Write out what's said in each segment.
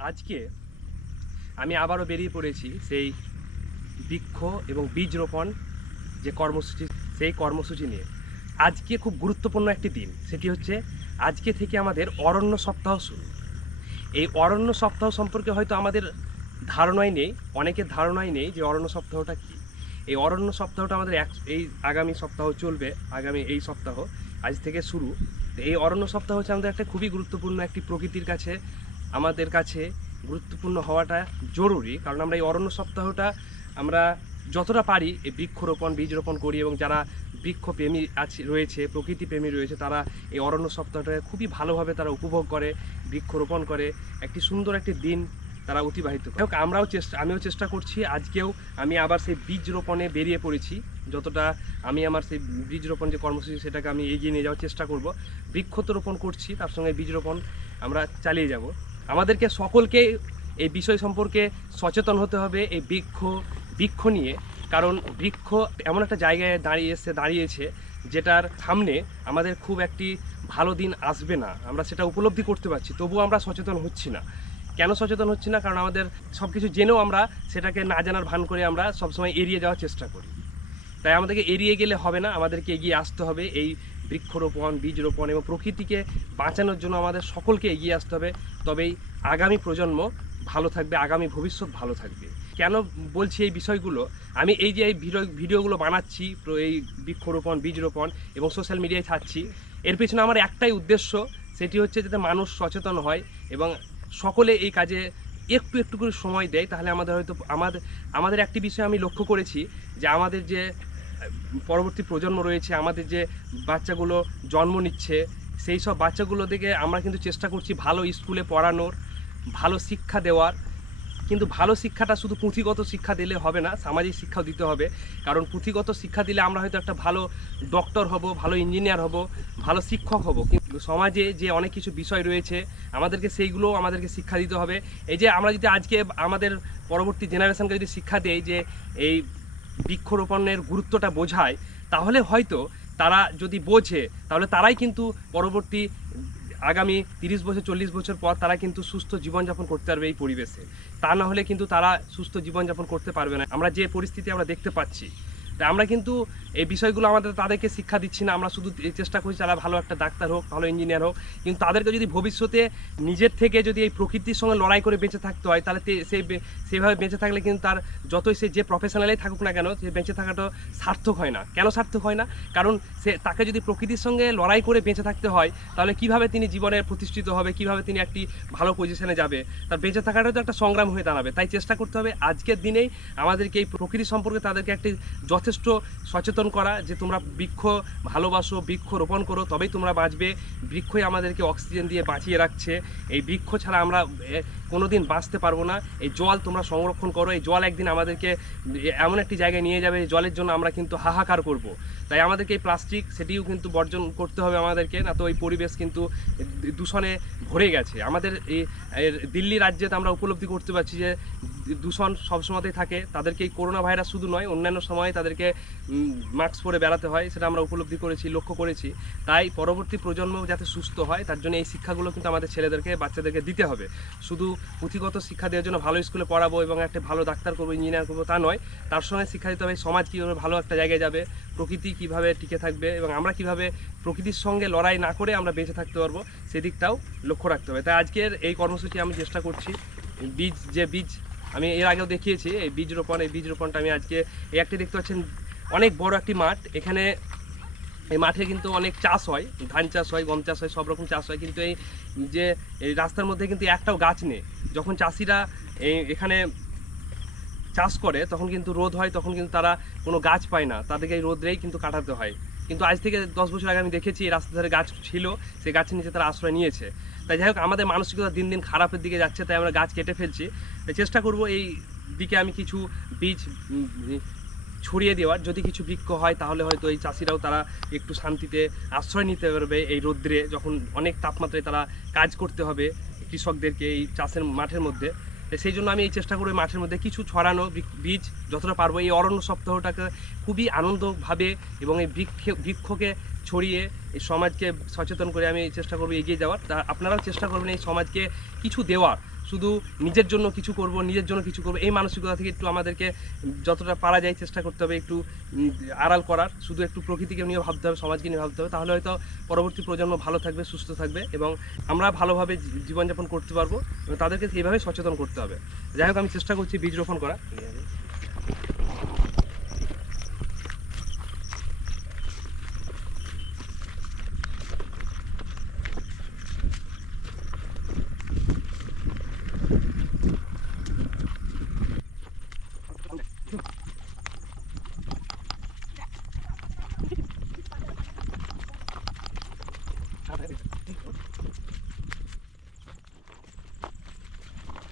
আজকে আমি আবারও বেরিয়ে পড়েছি সেই বৃক্ষ এবং বীজ রোপণ যে কর্মসূচি, সেই কর্মসূচি নিয়ে। আজকে খুব গুরুত্বপূর্ণ একটি দিন, সেটি হচ্ছে আজকে থেকে আমাদের অরণ্য সপ্তাহ শুরু। এই অরণ্য সপ্তাহ সম্পর্কে হয়তো আমাদের ধারণাই নেই, অনেকের ধারণাই নেই যে অরণ্য সপ্তাহটা কী। এই অরণ্য সপ্তাহটা আমাদের এক, এই আগামী সপ্তাহ চলবে, আগামী এই সপ্তাহ আজ থেকে শুরু। এই অরণ্য সপ্তাহ হচ্ছে আমাদের একটা খুবই গুরুত্বপূর্ণ একটি প্রকৃতির কাছে আমাদের কাছে গুরুত্বপূর্ণ হওয়াটা জরুরি, কারণ আমরা এই অরণ্য সপ্তাহটা আমরা যতটা পারি এই বৃক্ষরোপণ বীজ রোপণ করি এবং যারা বৃক্ষপ্রেমী আছে, রয়েছে প্রকৃতি প্রেমী রয়েছে, তারা এই অরণ্য সপ্তাহটাকে খুবই ভালোভাবে তারা উপভোগ করে, বৃক্ষরোপণ করে। একটি সুন্দর একটি দিন তারা অতিবাহিত করে। আমরাও চেষ্টা, আমিও চেষ্টা করছি। আজকেও আমি আবার সেই বীজ রোপণে বেরিয়ে পড়েছি। যতটা আমি আমার সেই বীজ রোপণ যে কর্মসূচি, সেটাকে আমি এগিয়ে নিয়ে যাওয়ার চেষ্টা করব। বৃক্ষ তো রোপণ করছি, তার সঙ্গে বীজ রোপণ আমরা চালিয়ে যাব। আমাদেরকে সকলকে এই বিষয় সম্পর্কে সচেতন হতে হবে, এই বৃক্ষ বৃক্ষ নিয়ে। কারণ বৃক্ষ এমন একটা জায়গায় দাঁড়িয়ে এসে দাঁড়িয়েছে, যেটার সামনে আমাদের খুব একটি ভালো দিন আসবে না। আমরা সেটা উপলব্ধি করতে পারছি, তবুও আমরা সচেতন হচ্ছি না। কেন সচেতন হচ্ছি না? কারণ আমাদের সব কিছু জেনেও আমরা সেটাকে না জানার ভান করে আমরা সবসময় এড়িয়ে যাওয়ার চেষ্টা করি। তাই আমাদেরকে এড়িয়ে গেলে হবে না, আমাদেরকে এগিয়ে আসতে হবে। এই বৃক্ষরোপণ বীজ রোপণ এবং প্রকৃতিকে বাঁচানোর জন্য আমাদের সকলকে এগিয়ে আসতে হবে। তবেই আগামী প্রজন্ম ভালো থাকবে, আগামী ভবিষ্যৎ ভালো থাকবে। কেন বলছি এই বিষয়গুলো? আমি এই যে এই ভিডিও, ভিডিওগুলো বানাচ্ছি এই বৃক্ষরোপণ বীজ রোপণ এবং সোশ্যাল মিডিয়ায় ছাড়ছি, এর পেছনে আমার একটাই উদ্দেশ্য, সেটি হচ্ছে যাতে মানুষ সচেতন হয় এবং সকলে এই কাজে একটু একটু করে সময় দেয়। তাহলে আমাদের হয়তো, আমাদের আমাদের একটি বিষয় আমি লক্ষ্য করেছি যে আমাদের যে পরবর্তী প্রজন্ম রয়েছে, আমাদের যে বাচ্চাগুলো জন্ম নিচ্ছে, সেই সব বাচ্চাগুলো থেকে আমরা কিন্তু চেষ্টা করছি ভালো স্কুলে পড়ানোর, ভালো শিক্ষা দেওয়ার। কিন্তু ভালো শিক্ষাটা শুধু পুঁথিগত শিক্ষা দিলে হবে না, সামাজিক শিক্ষাও দিতে হবে। কারণ পুঁথিগত শিক্ষা দিলে আমরা হয়তো একটা ভালো ডক্টর হব, ভালো ইঞ্জিনিয়ার হব, ভালো শিক্ষক হব। কিন্তু সমাজে যে অনেক কিছু বিষয় রয়েছে, আমাদেরকে সেইগুলো আমাদেরকে শিক্ষা দিতে হবে। এই যে আমরা যদি আজকে আমাদের পরবর্তী জেনারেশনকে যদি শিক্ষা দেই যে এই বৃক্ষরোপণের গুরুত্বটা বোঝায়, তাহলে হয়তো তারা যদি বোঝে, তাহলে তারাই কিন্তু পরবর্তী আগামী তিরিশ বছর, চল্লিশ বছর পর তারা কিন্তু সুস্থ জীবনযাপন করতে পারবে এই পরিবেশে। তা না হলে কিন্তু তারা সুস্থ জীবনযাপন করতে পারবে না। আমরা যে পরিস্থিতি আমরা দেখতে পাচ্ছি তা আমরা কিন্তু এই বিষয়গুলো আমাদের তাদেরকে শিক্ষা দিচ্ছি না। আমরা শুধু চেষ্টা করছি তারা ভালো একটা ডাক্তার হোক, ভালো ইঞ্জিনিয়ার হোক। কিন্তু তাদেরকে যদি ভবিষ্যতে নিজের থেকে যদি এই প্রকৃতির সঙ্গে লড়াই করে বেঁচে থাকতে হয়, তাহলে তে- সে বে- সেভাবে বেঁচে থাকলে কিন্তু তার যতই সে যে প্রফেশনালেই থাকুক না কেন, সে বেঁচে থাকাটা সার্থক হয় না। কেন সার্থক হয় না? কারণ সে তাকে যদি প্রকৃতির সঙ্গে লড়াই করে বেঁচে থাকতে হয়, তাহলে কীভাবে তিনি জীবনে প্রতিষ্ঠিত হবে, কীভাবে তিনি একটি ভালো পজিশনে যাবে? তার বেঁচে থাকাটা তো একটা সংগ্রাম হয়ে দাঁড়াবে। তাই চেষ্টা করতে হবে আজকের দিনেই আমাদেরকে এই প্রকৃতি সম্পর্কে তাদেরকে একটি যথেষ্ট সচেতন করা যে তোমরা বৃক্ষ ভালোবাসো বৃক্ষ রোপণ করো তবেই তোমরা বাঁচবে। বৃক্ষই আমাদেরকে অক্সিজেন দিয়ে বাঁচিয়ে রাখছে। এই বৃক্ষ ছাড়া আমরা এ, কোনোদিন বাঁচতে পারব না। এই জল তোমরা সংরক্ষণ করো। এই জল একদিন আমাদেরকে এমন একটি জায়গায় নিয়ে যাবে জলের জন্য আমরা কিন্তু হাহাকার করব। তাই আমাদেরকে এই প্লাস্টিক সেটিও কিন্তু বর্জন করতে হবে আমাদেরকে না তো এই পরিবেশ কিন্তু দূষণে ভরে গেছে। আমাদের এই দিল্লি রাজ্যে আমরা উপলব্ধি করতে পারছি যে দূষণ সবসময়তেই থাকে। তাদেরকে এই করোনা ভাইরাস শুধু নয়, অন্যান্য সময় তাদেরকে মাস্ক পরে বেড়াতে হয়, সেটা আমরা উপলব্ধি করেছি, লক্ষ্য করেছি। তাই পরবর্তী প্রজন্ম যাতে সুস্থ হয়, তার জন্য এই শিক্ষাগুলো কিন্তু আমাদের ছেলেদেরকে, বাচ্চাদেরকে দিতে হবে। শুধু পুঁথিগত শিক্ষা দেওয়ার জন্য ভালো স্কুলে পড়াবো এবং একটা ভালো ডাক্তার করব, ইঞ্জিনিয়ার করব তা নয়। তার সঙ্গে শিক্ষা দিতে হবে সমাজ কীভাবে ভালো একটা জায়গায় যাবে, প্রকৃতি কীভাবে টিকে থাকবে এবং আমরা কীভাবে প্রকৃতির সঙ্গে লড়াই না করে আমরা বেঁচে থাকতে পারব, সেদিকটাও লক্ষ্য রাখতে হবে। তাই আজকের এই কর্মসূচি আমি চেষ্টা করছি, বীজ, যে বীজ আমি এর আগেও দেখিয়েছি, এই বীজ রোপণ, এই বীজ রোপণটা আমি আজকে, এই একটি দেখতে পাচ্ছেন, অনেক বড় একটি মাঠ। এখানে এই মাঠে কিন্তু অনেক চাষ হয়, ধান চাষ হয়, গম চাষ হয়, সব রকম চাষ হয়। কিন্তু এই যে, এই রাস্তার মধ্যে কিন্তু একটাও গাছ নেই। যখন চাষিরা এই এখানে চাষ করে, তখন কিন্তু রোদ হয়, তখন কিন্তু তারা কোনো গাছ পায় না। তাদেরকে এই রোদ্রেই কিন্তু কাটাতে হয়। কিন্তু আজ থেকে দশ বছর আগে আমি দেখেছি, এই রাস্তার ধারে গাছ ছিল, সেই গাছের নিচে তারা আশ্রয় নিয়েছে। তাই যাই হোক, আমাদের মানসিকতা দিন দিন খারাপের দিকে যাচ্ছে, তাই আমরা গাছ কেটে ফেলছি। চেষ্টা করব এই দিকে আমি কিছু বীজ ছড়িয়ে দেওয়ার। যদি কিছু বৃক্ষ হয়, তাহলে হয়তো এই চাষিরাও তারা একটু শান্তিতে আশ্রয় নিতে পারবে এই রৌদ্রে, যখন অনেক তাপমাত্রায় তারা কাজ করতে হবে কৃষকদেরকে এই চাষের মাঠের মধ্যে। সেই জন্য আমি এই চেষ্টা করি মাঠের মধ্যে কিছু ছড়ানো বীজ যতটা পারব এই অরণ্য সপ্তাহটাকে খুবই আনন্দভাবে এবং এই বৃক্ষে, বৃক্ষকে ছড়িয়ে এই সমাজকে সচেতন করে আমি চেষ্টা করব এগিয়ে যাওয়ার। তা আপনারাও চেষ্টা করবেন এই সমাজকে কিছু দেওয়ার। শুধু নিজের জন্য কিছু করব, নিজের জন্য কিছু করব, এই মানসিকতা থেকে একটু আমাদেরকে যতটা পারা যায় চেষ্টা করতে হবে একটু আড়াল করার। শুধু একটু প্রকৃতিকে নিয়ে ভাবতে হবে, সমাজকে নিয়ে ভাবতে হবে, তাহলে হয়তো পরবর্তী প্রজন্ম ভালো থাকবে, সুস্থ থাকবে এবং আমরা ভালোভাবে জীবনযাপন করতে পারব তাদেরকে সেইভাবে সচেতন করতে হবে। যাই হোক, আমি চেষ্টা করছি বীজ রোপণ করা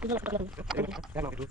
Bener, 动